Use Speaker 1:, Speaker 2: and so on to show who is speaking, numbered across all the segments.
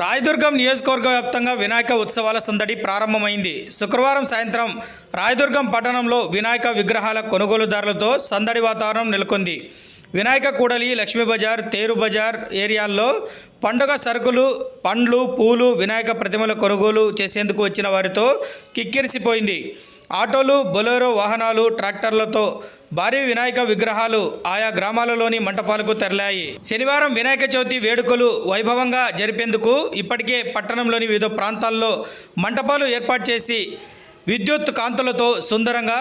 Speaker 1: రాయదుర్గం నియోజకవర్గ వ్యాప్తంగా వినాయక ఉత్సవాల సందడి ప్రారంభమైంది. శుక్రవారం సాయంత్రం రాయదుర్గం పట్టణంలో వినాయక విగ్రహాల కొనుగోలుదారులతో సందడి వాతావరణం నెలకొంది. వినాయక కూడలి లక్ష్మీ బజార్ తేరు బజార్ ఏరియాల్లో పండుగ సరుకులు పండ్లు పూలు వినాయక ప్రతిమల కొనుగోలు చేసేందుకు వచ్చిన వారితో కిక్కిరిసిపోయింది. ఆటోలు బొలెరో వాహనాలు ట్రాక్టర్లతో భారీ వినాయక విగ్రహాలు ఆయా గ్రామాలలోని మంటపాలకు తరలాయి. శనివారం వినాయక చవితి వేడుకలు వైభవంగా జరిపేందుకు ఇప్పటికే పట్టణంలోని వివిధ ప్రాంతాల్లో మంటపాలు ఏర్పాటు చేసి విద్యుత్ కాంతులతో సుందరంగా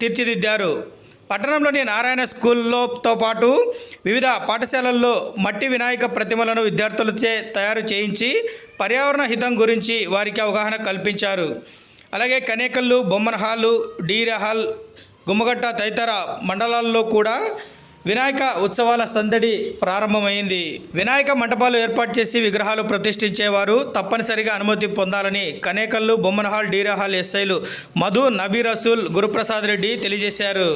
Speaker 1: తీర్చిదిద్దారు. పట్టణంలోని నారాయణ స్కూల్లోతో పాటు వివిధ పాఠశాలల్లో మట్టి వినాయక ప్రతిమలను విద్యార్థులచే తయారు చేయించి పర్యావరణ హితం గురించి వారికి అవగాహన కల్పించారు. అలాగే కనేకల్లు బొమ్మనహాలు డీరహాల్ గుమ్మగట్ట తదితర మండలాల్లో కూడా వినాయక ఉత్సవాల సందడి ప్రారంభమైంది. వినాయక మంటపాలు ఏర్పాటు చేసి విగ్రహాలు ప్రతిష్ఠించేవారు తప్పనిసరిగా అనుమతి పొందాలని కనేకల్లు బొమ్మనహాల్ హాల్ ఎస్ఐలు మధు నబీ రసూల్ గురుప్రసాద్ రెడ్డి తెలియజేశారు.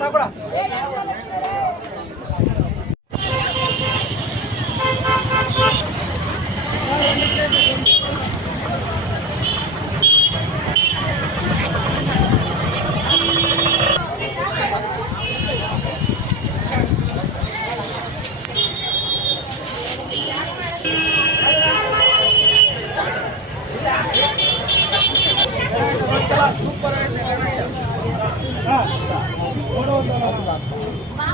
Speaker 2: ತಗೊಳ್ರಿ